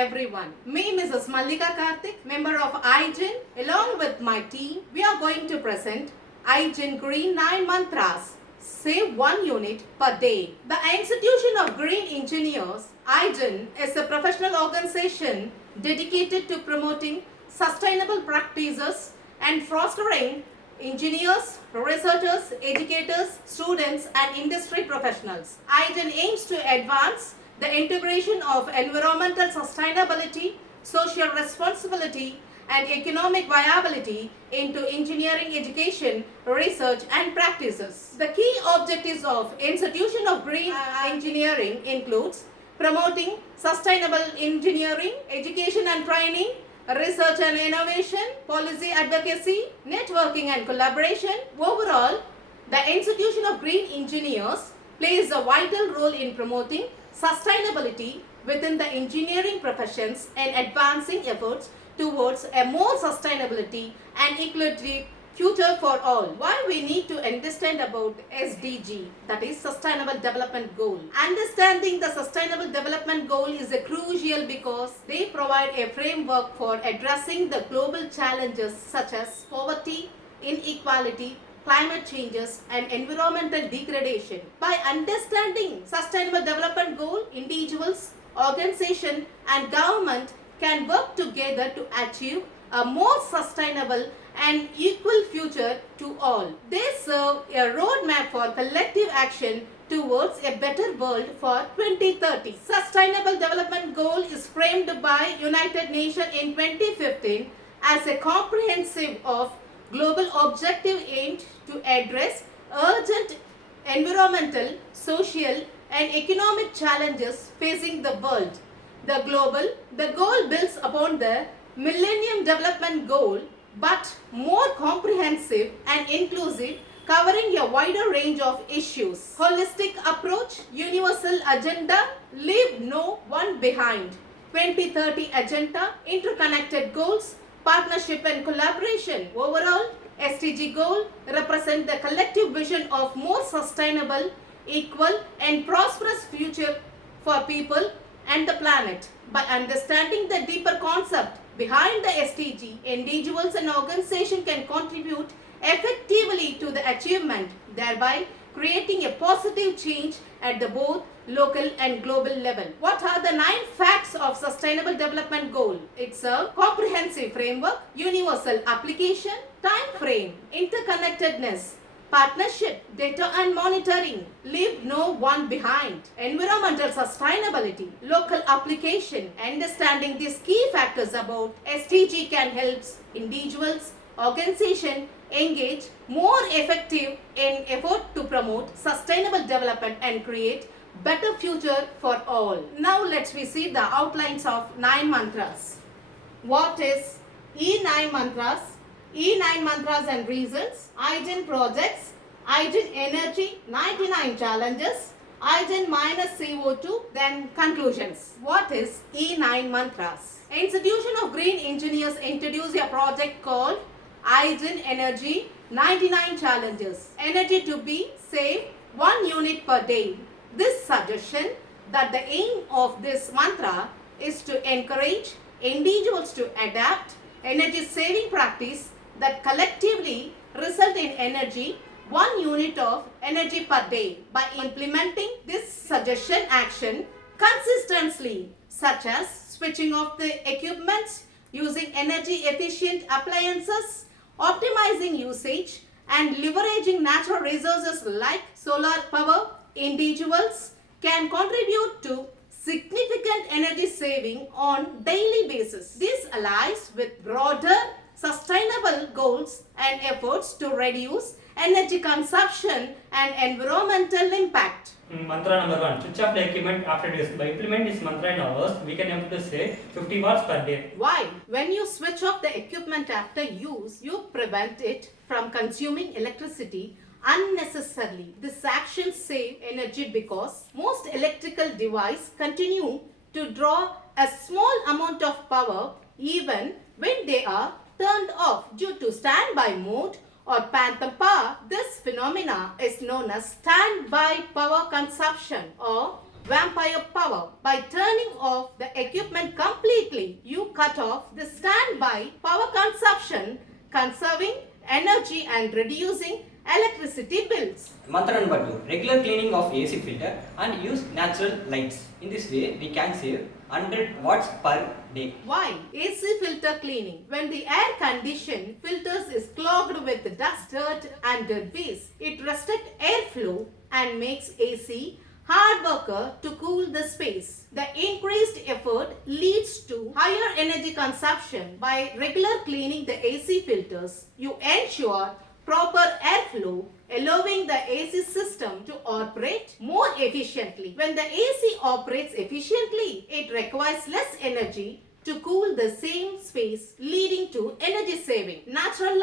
everyone. Me, Mrs.Mallika Karthick, member of IGEN, along with my team, we are going to present IGEN Green9 mantras. Save 1 unit per day. The Institution of Green Engineers, IGEN, is a professional organization dedicated to promoting sustainable practices and fostering engineers, researchers, educators, students and industry professionals. IGEN aims to advance the integration of environmental sustainability, social responsibility and economic viability into engineering education, research and practices. The key objectives of Institution of Green Engineering includes promoting sustainable engineering, education and training, research and innovation, policy advocacy, networking and collaboration. Overall, the Institution of Green Engineers plays a vital role in promoting sustainability within the engineering professions and advancing efforts towards a more sustainability and equitable future for all. Why we need to understand about SDG, that is Sustainable Development Goal. Understanding the Sustainable Development Goal is crucial because they provide a framework for addressing the global challenges such as poverty, inequality, climate changes and environmental degradation. By understanding Sustainable Development Goal, individuals, organizations and government can work together to achieve a more sustainable and equal future to all. They serve a roadmap for collective action towards a better world for 2030. Sustainable Development Goal is framed by United Nations in 2015 as a comprehensive of global objective aimed to address urgent environmental, social and economic challenges facing the world. The goal builds upon the Millennium Development Goal but more comprehensive and inclusive, covering a wider range of issues. Holistic approach, universal agenda, leave no one behind. 2030 agenda, interconnected goals, partnership and collaboration. Overall, SDG goal represent the collective vision of more sustainable, equal and prosperous future for people and the planet. By understanding the deeper concept behind the SDG, individuals and organizations can contribute effectively to the achievement, thereby creating a positive change at the both local and global level. What are the 9 facts of Sustainable Development Goal? It's a comprehensive framework, universal application, time frame, interconnectedness, partnership, data and monitoring, leave no one behind, environmental sustainability, local application. Understanding these key factors about SDG can help individuals, organizations engage more effective in effort to promote sustainable development and create better future for all. Now let's see the outlines of 9 mantras. What is E9 mantras? E9 mantras and reasons, IGEN projects, IGEN energy, 99 challenges, IGEN minus CO2, then conclusions. What is E9 mantras? Institution of Green Engineers introduced a project called IGEN Energy 99 Challenges. Energy to be saved 1 unit per day. This suggestion that the aim of this mantra is to encourage individuals to adapt energy saving practice that collectively result in energy 1 unit of energy per day. By implementing this suggestion action consistently, such as switching off the equipment, using energy efficient appliances, optimizing usage and leveraging natural resources like solar power, individuals can contribute to significant energy saving on daily basis. This aligns with broader sustainable goals and efforts to reduce energy consumption and environmental impact. Mantra number 1. Switch off the equipment after use. By implementing this mantra in hours, we can able to save 50 watts per day. Why? When you switch off the equipment after use, you prevent it from consuming electricity unnecessarily. This action saves energy because most electrical devices continue to draw a small amount of power even when they are turned off due to standby mode or phantom power. This phenomena is known as standby power consumption or vampire power. By turning off the equipment completely, Consequently, you cut off the standby power consumption, conserving energy and reducing electricity bills. Mantra number 2. Regular cleaning of AC filter and use natural lights. In this way, we can save 100 watts per day. Why? AC filter cleaning. When the air condition filters is clogged with dust, dirt and debris, it restricts airflow and makes AC hard worker to cool the space. The increased effort leads to higher energy consumption. By regular cleaning the AC filters, you ensure proper airflow, allowing the AC system to operate more efficiently. When the AC operates efficiently, it requires less energy to cool the same space, leading to energy saving. Natural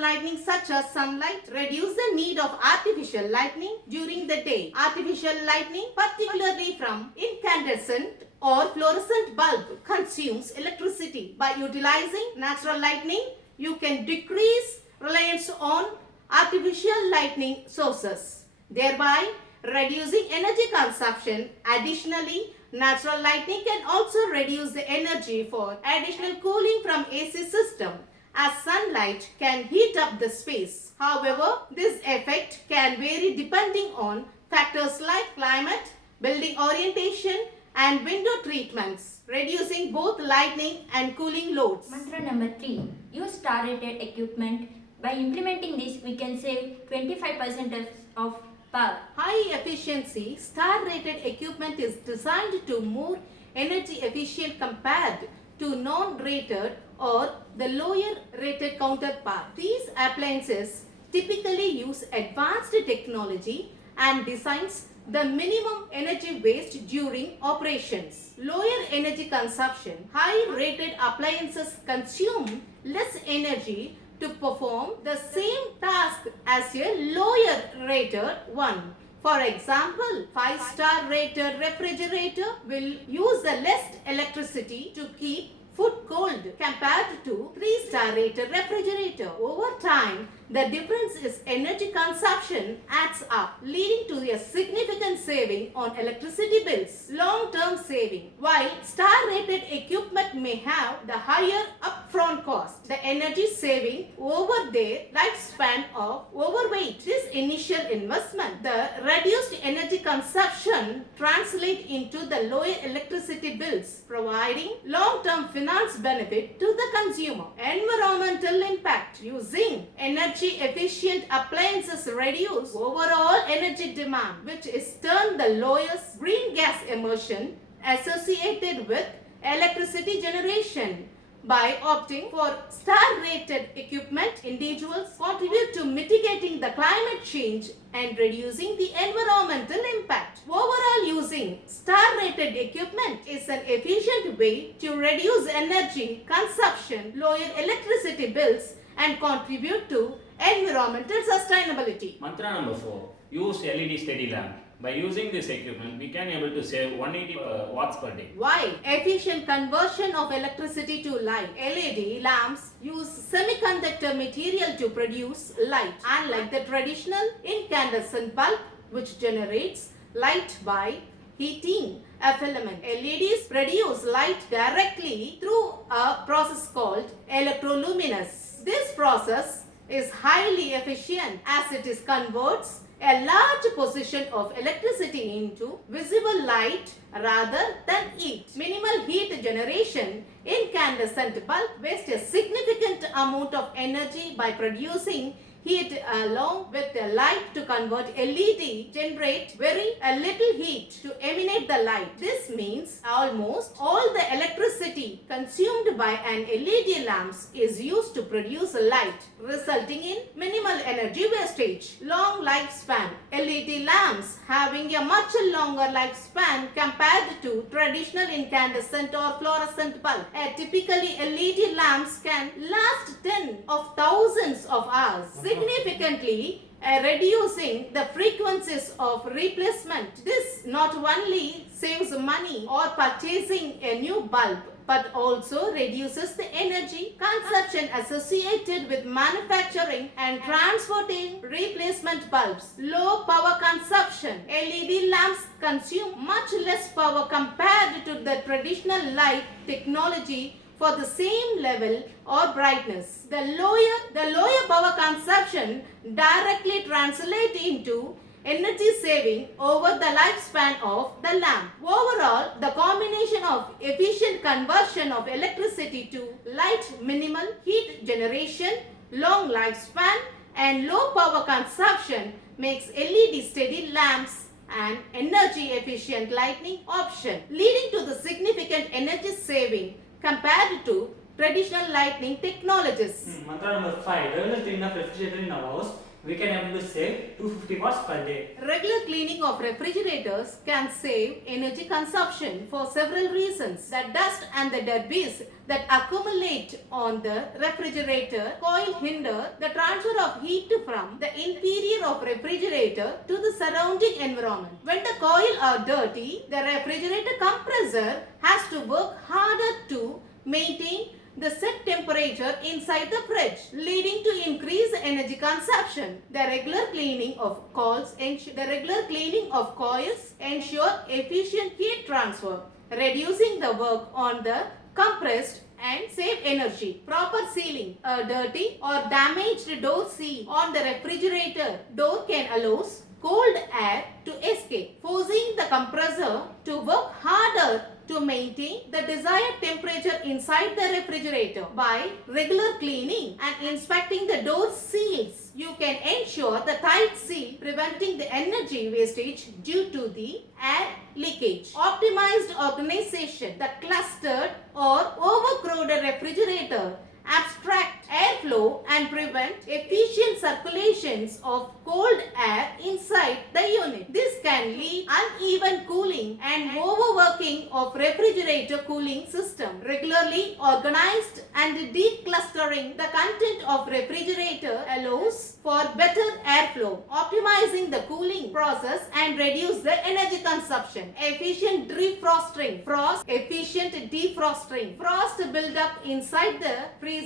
lighting such as sunlight reduce the need of artificial lighting during the day. Artificial lighting, particularly from incandescent or fluorescent bulb, consumes electricity. By utilizing natural lighting, you can decrease reliance on artificial lighting sources, thereby reducing energy consumption. Additionally, natural lighting can also reduce the energy for additional cooling from AC system, as sunlight can heat up the space. However, this effect can vary depending on factors like climate, building orientation and window treatments, reducing both lighting and cooling loads. Mantra number 3. Use star-rated equipment. By implementing this, we can save 25% of power. High efficiency star-rated equipment is designed to more energy efficient compared to non-rated or the lower rated counterpart. These appliances typically use advanced technology and designs the minimum energy waste during operations. Lower energy consumption. High rated appliances consume less energy to perform the same task as a lower rated one. For example, 5-star rated refrigerator will use the less electricity to keep food cold compared to 3-star rated refrigerator. Over time, the difference is energy consumption adds up, leading to a significant saving on electricity bills. Long-term saving. While star-rated equipment may have the higher upfront cost, the energy saving over their lifespan of overweight. This initial investment, the reduced energy consumption translate into the lower electricity bills, providing long-term finance benefit to the consumer. Environmental impact. Using energy efficient appliances reduce overall energy demand, which is turned the lowest green gas emission associated with electricity generation. By opting for star-rated equipment, individuals contribute to mitigating the climate change and reducing the environmental impact. Overall, using star-rated equipment is an efficient way to reduce energy consumption, lower electricity bills, and contribute to environmental sustainability. Mantra number 4. Use LED steady lamp. By using this equipment, we can able to save 180 watts per day. Why? Efficient conversion of electricity to light. LED lamps use semiconductor material to produce light, unlike the traditional incandescent bulb, which generates light by heating a filament. LEDs produce light directly through a process called electroluminescence. This process is highly efficient as it is converts a large portion of electricity into visible light rather than heat. Minimal heat generation. Incandescent bulb wastes a significant amount of energy by producing heat along with the light. To convert LED generate very little heat to emanate the light. This means almost all the electricity consumed by an LED lamps is used to produce light, resulting in minimal energy wastage. Long lifespan. LED lamps having a much longer lifespan compared to traditional incandescent or fluorescent bulb. Typically, LED lamps can last tens of thousands of hours. Significantly, reducing the frequencies of replacement. This not only saves money or purchasing a new bulb, but also reduces the energy consumption associated with manufacturing and transporting replacement bulbs. Low power consumption. LED lamps consume much less power compared to the traditional light technology for the same level or brightness. The lower power consumption directly translates into energy saving over the lifespan of the lamp. Overall, the combination of efficient conversion of electricity to light, minimal heat generation, long lifespan and low power consumption makes LED steady lamps an energy efficient lighting option, leading to the significant energy saving compared to traditional lighting technologies. Mantra number 5. Regular cleaning of refrigerator in our house, we can able to save 250 watts per day. Regular cleaning of refrigerators can save energy consumption for several reasons. The dust and the debris that accumulate on the refrigerator coil hinder the transfer of heat from the interior of refrigerator to the surrounding environment. When the coil are dirty, the refrigerator compressor has to work harder to maintain the set temperature inside the fridge, leading to increased energy consumption. The regular cleaning of coils ensure efficient heat transfer, reducing the work on the compressed and save energy. Proper sealing. A dirty or damaged door seal on the refrigerator door can allow cold air to escape, forcing the compressor to work harder to maintain the desired temperature inside the refrigerator. By regular cleaning and inspecting the door seals, you can ensure the tight seal, preventing the energy wastage due to the air leakage. Optimized organization. The clustered or overcrowded refrigerator abstract airflow and prevent efficient circulations of cold air inside the unit. This can lead uneven cooling and overworking of refrigerator cooling system. Regularly organized and declustering the content of refrigerator allows for better airflow, optimizing the cooling process and reduce the energy consumption. Efficient defrosting. Efficient defrosting. Frost buildup inside the freezer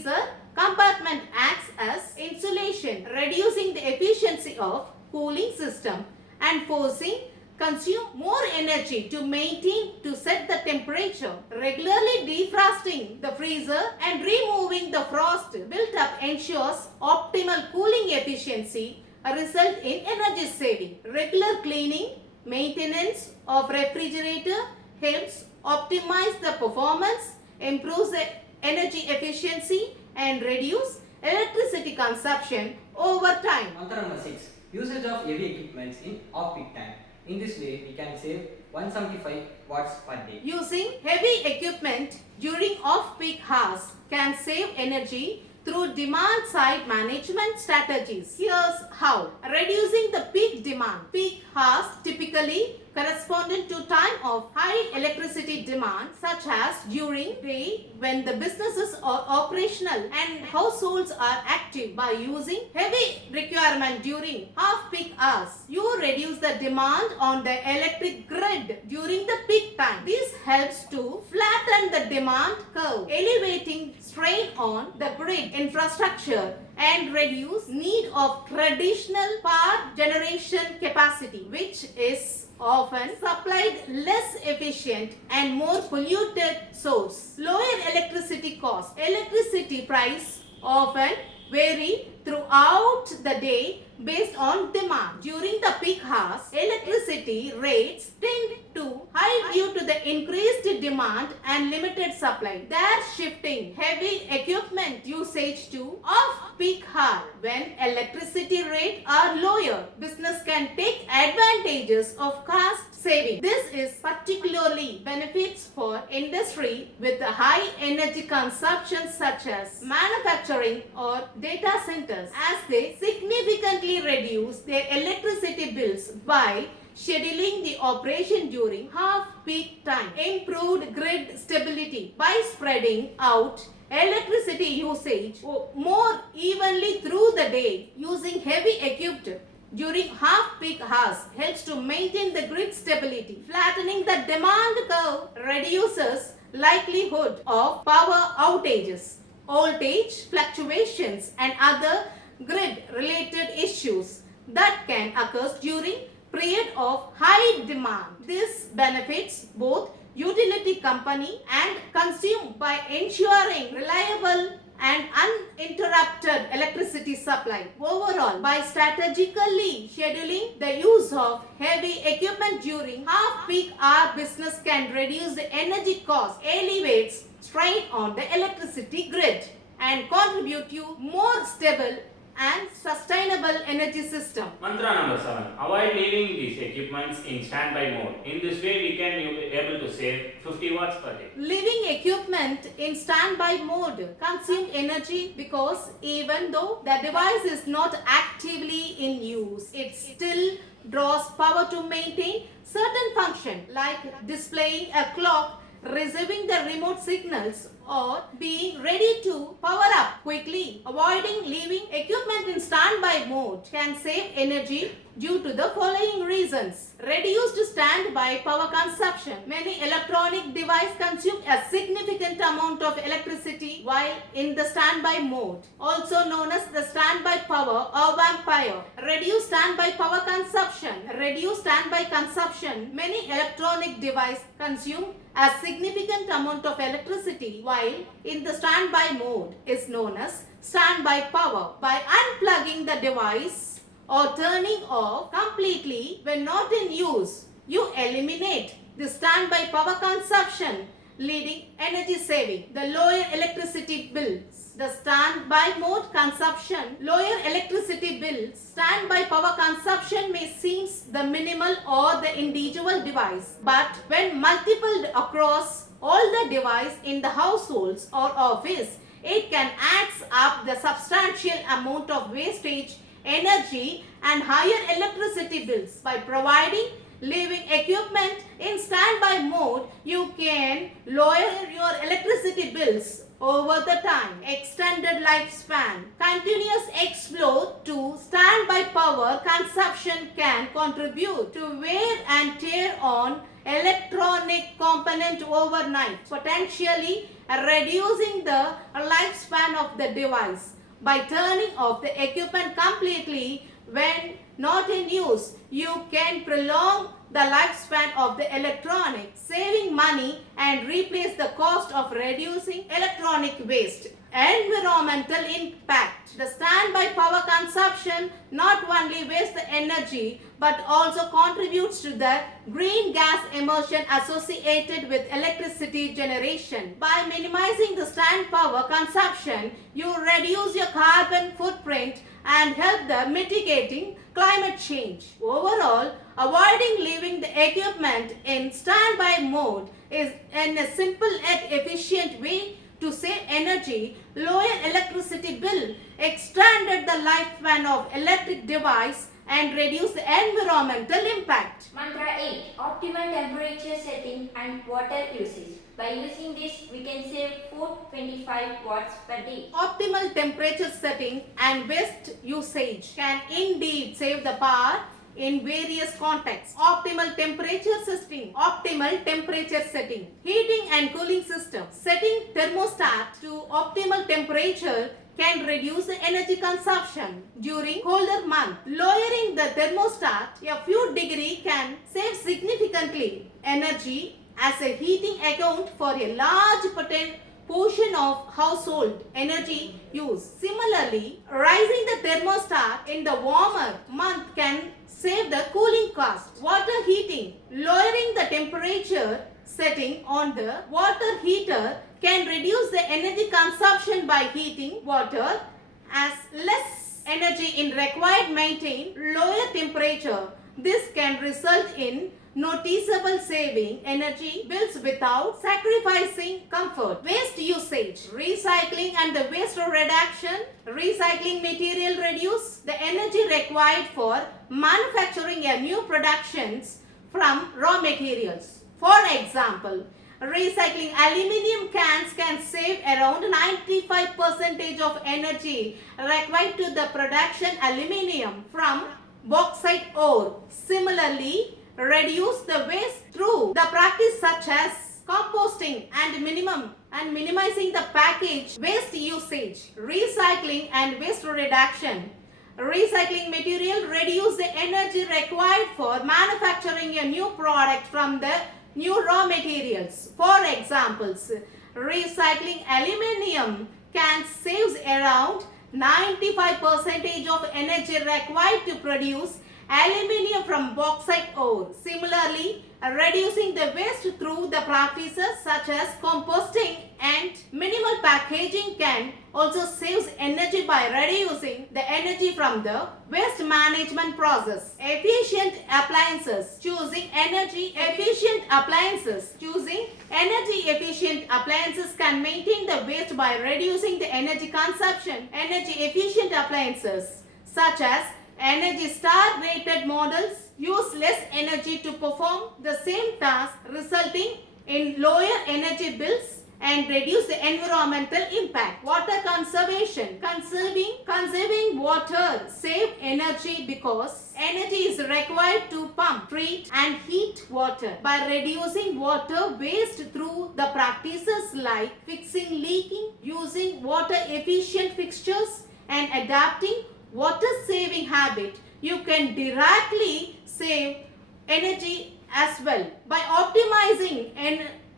compartment acts as insulation, reducing the efficiency of cooling system and forcing consume more energy to set the temperature. Regularly defrosting the freezer and removing the frost built up ensures optimal cooling efficiency, a result in energy saving. Regular cleaning, maintenance of refrigerator helps optimize the performance, improves the energy efficiency and reduce electricity consumption over time. Mantra number 6. Usage of heavy equipments in off-peak time. In this way, we can save 175 watts per day. Using heavy equipment during off-peak hours can save energy through demand-side management strategies. Here's how. Reducing the peak demand. Peak hours typically corresponding to time of high electricity demand, such as during day when the businesses are operational and households are active. By using heavy requirement during half-peak hours, you reduce the demand on the electric grid during the peak time. This helps to flatten the demand curve, alleviating strain on the grid infrastructure and reduce need of traditional power generation capacity, which is often supplied less efficient and more polluted source. Lower electricity cost. Electricity price often vary throughout the day based on demand. During the peak hours, electricity rates tend to high due to the increased demand and limited supply. They're shifting heavy equipment usage to off-peak hour. When electricity rates are lower, business can take advantages of cost saving. This is particularly benefits for industry with a high energy consumption such as manufacturing or data centers, as they significantly reduce their electricity bills by scheduling the operation during half-peak time. Improved grid stability by spreading out electricity usage more evenly through the day. Using heavy equipment during half-peak hours helps to maintain the grid stability. Flattening the demand curve reduces likelihood of power outages, voltage fluctuations and other grid-related issues that can occur during period of high demand. This benefits both utility company and consumer by ensuring reliable and uninterrupted electricity supply. Overall, by strategically scheduling the use of heavy equipment during half-peak hour, business can reduce the energy cost, alleviates strain on the electricity grid, and contribute to more stable and sustainable energy system. Mantra number 7. Avoid leaving these equipments in standby mode. In this way, we can be able to save 50 watts per day. Leaving equipment in standby mode consume energy because even though the device is not actively in use, it still draws power to maintain certain function like displaying a clock, receiving the remote signals, or being ready to power up quickly. Avoiding leaving equipment in standby mode can save energy due to the following reasons. Reduced standby power consumption. Many electronic devices consume a significant amount of electricity while in the standby mode, also known as the standby power or vampire. Reduced standby power consumption. Reduced standby consumption. Many electronic devices consume a significant amount of electricity while in the standby mode is known as standby power. By unplugging the device or turning off completely when not in use, you eliminate the standby power consumption, leading energy saving. The lower electricity bills. The standby mode consumption, lower electricity bills. Standby power consumption may seem the minimal or the individual device, but when multiplied across all the devices in the households or office, it can add up the substantial amount of wastage, energy and higher electricity bills. By providing leaving equipment in standby mode, you can lower your electricity bills over the time. Extended lifespan. Continuous exposure to standby power consumption can contribute to wear and tear on electronic component overnight, potentially reducing the lifespan of the device. By turning off the equipment completely when not in use, you can prolong the lifespan of the electronic, saving money and replace the cost of reducing electronic waste. Environmental impact. The standby power consumption not only wastes the energy but also contributes to the green gas emission associated with electricity generation. By minimizing the standby power consumption, you reduce your carbon footprint and help the mitigating climate change. Overall, avoiding leaving the equipment in standby mode is a simple yet efficient way to save energy, lower electricity bill, extended the lifespan of electric device and reduce the environmental impact. Mantra 8. Optimal temperature setting and water usage. By using this, we can save 425 watts per day. Optimal temperature setting and waste usage can indeed save the power in various contexts. Optimal temperature setting. Optimal temperature setting. Heating and cooling system. Setting thermostat to optimal temperature can reduce the energy consumption during colder months. Lowering the thermostat a few degrees can save significantly energy as a heating account for a large portion of household energy use. Similarly, raising the thermostat in the warmer month can save the cooling cost. Water heating. Lowering the temperature setting on the water heater can reduce the energy consumption by heating water as less energy in required maintain lower temperature. This can result in noticeable saving energy bills without sacrificing comfort. Waste usage. Recycling and the waste reduction. Recycling material reduce the energy required for manufacturing a new productions from raw materials. For example, Recycling aluminium cans can save around 95% of energy required to the production aluminium from bauxite ore. Similarly, reduce the waste through the practice such as composting and minimizing the package waste usage. Recycling and waste reduction. Recycling material reduce the energy required for manufacturing a new product from the new raw materials. For examples, recycling aluminium can save around 95% of energy required to produce aluminium from bauxite ore. Similarly, reducing the waste through the practices such as composting and minimal packaging can also save energy by reducing the energy from the waste management process. Efficient appliances. Choosing energy efficient appliances. Choosing energy efficient appliances can maintain the waste by reducing the energy consumption. Energy efficient appliances such as Energy Star rated models use less energy to perform the same task, resulting in lower energy bills and reduce the environmental impact. Water conservation. Conserving water save energy because energy is required to pump, treat and heat water. By reducing water waste through the practices like fixing leaking, using water efficient fixtures and adapting water saving habit, you can directly save energy as well. By optimizing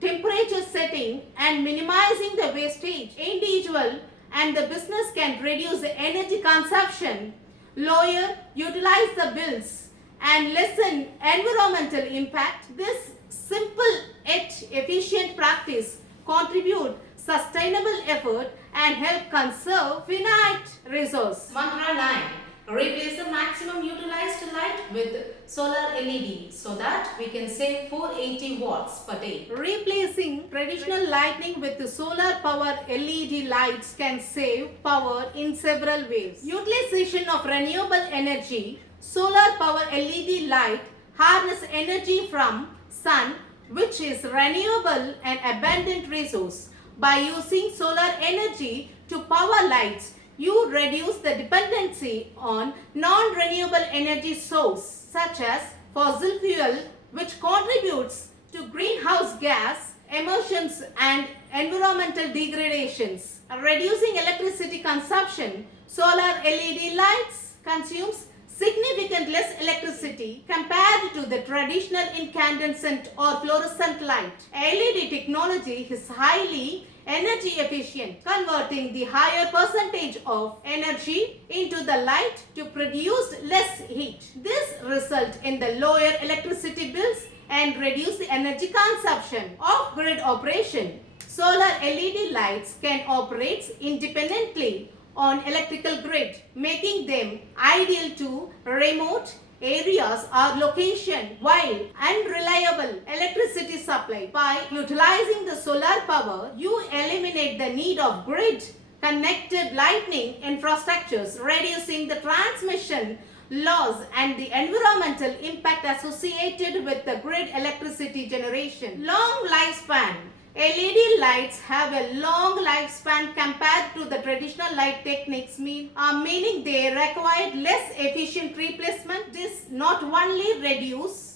temperature setting and minimizing the wastage, individual and the business can reduce the energy consumption, utilize the bills and lessen environmental impact. This simple yet efficient practice contribute sustainable effort and help conserve finite resource. Mantra 9. Replace the maximum utilized light with solar LED so that we can save 480 watts per day. Replacing traditional lighting with the solar power LED lights can save power in several ways. Utilization of renewable energy. Solar power LED light harness energy from sun, which is renewable and abundant resource. By using solar energy to power lights, you reduce the dependency on non-renewable energy source such as fossil fuel, which contributes to greenhouse gas emissions and environmental degradations. Reducing electricity consumption. Solar LED lights consumes significant less electricity compared to the traditional incandescent or fluorescent light. LED technology is highly energy efficient, converting the higher percentage of energy into the light to produce less heat. This results in the lower electricity bills and reduce the energy consumption. Off-grid operation. Solar LED lights can operate independently on electrical grid, making them ideal to remote areas or location while unreliable electricity supply. By utilizing the solar power, you eliminate the need of grid connected lighting infrastructures, reducing the transmission loss and the environmental impact associated with the grid electricity generation. Long lifespan. LED lights have a long lifespan compared to the traditional light techniques, meaning they require less efficient replacement. This not only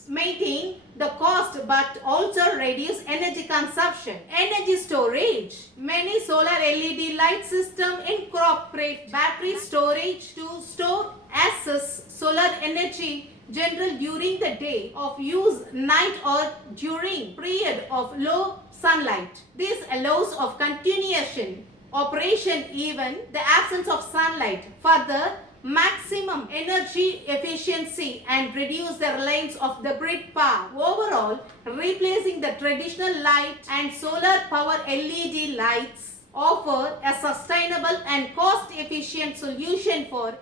maintain the cost but also reduce energy consumption. Energy storage. Many solar LED light systems incorporate battery storage to store excess solar energy general during the day of use, night or during period of low sunlight. This allows of continuation operation even the absence of sunlight. Further, maximum energy efficiency and reduce the reliance of the grid power. Overall, replacing the traditional light and solar power LED lights offer a sustainable and cost-efficient solution for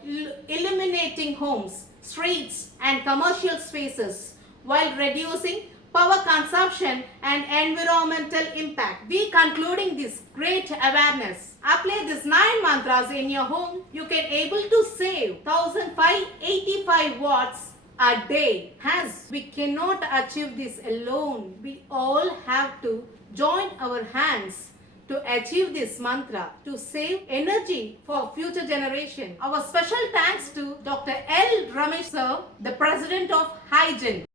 illuminating homes, streets and commercial spaces while reducing power consumption and environmental impact. Be concluding this great awareness. Apply these 9 mantras in your home. You can able to save 1585 watts a day. As we cannot achieve this alone, we all have to join our hands to achieve this mantra to save energy for future generation. Our special thanks to Dr. L. Ramesh sir, the president of IGEN.